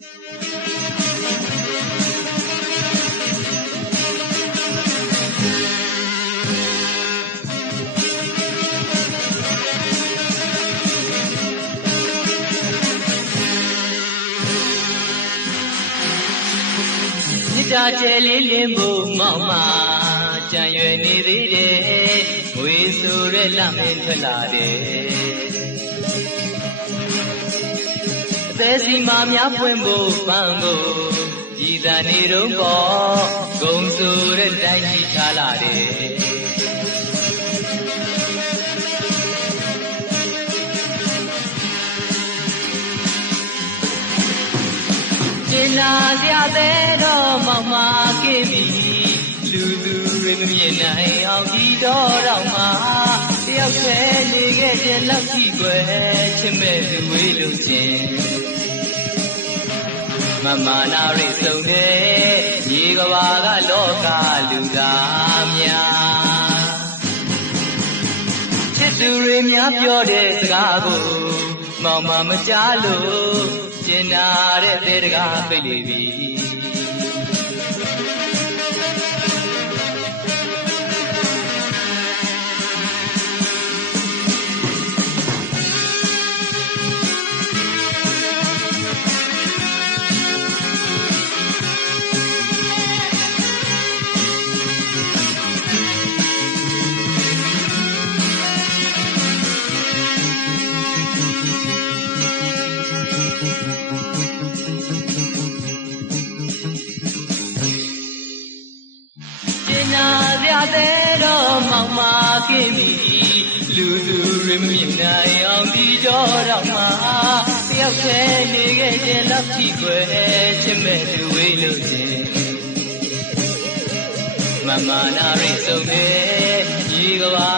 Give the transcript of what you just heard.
မြစ်တာကျဲလေးလင်းဖို့မောက်မှာကြံရွယ်နေသေးတယ်ငွေဆိုတဲ့လမင်းထွက်လာတယ် အသေးစီမာများပွင့်ဖို့ပန်းကိုရည်တန်နေတော့ပေါ့ဂုံဆိုတဲ့တိုင်းကြီးထားလာတယ်ကျင်နာစရာတဲ့တော့မောင်မာကိမီလူသူတွေမမြင်နိုင်အောင်ဒီတော့တော့မှာတယောက်တည်းနေခဲ့တဲ့လက်ရှိွယ်ချစ်မဲ့သူဝေးလို့ချင်း မမနာရိစုံတဲ့ရေကဘာကလောကလူသားများချစ်သူတွေများပြောတဲ့စကားကိုမောင်မမကြားလို့ကျင်နာတဲ့တဲ့တကားပိတ်လေပြီ င်မာကိမီလူသူတွေမမြင်နိုင်အောင်ဒီတော့တော့မှာတယောက်တည်းနေခဲ့တဲ့လက်ရှိွယ်ချစ်မဲ့သူဝေးလို့ချင်းမမနာရိစုံတဲ့ဒီကဘာ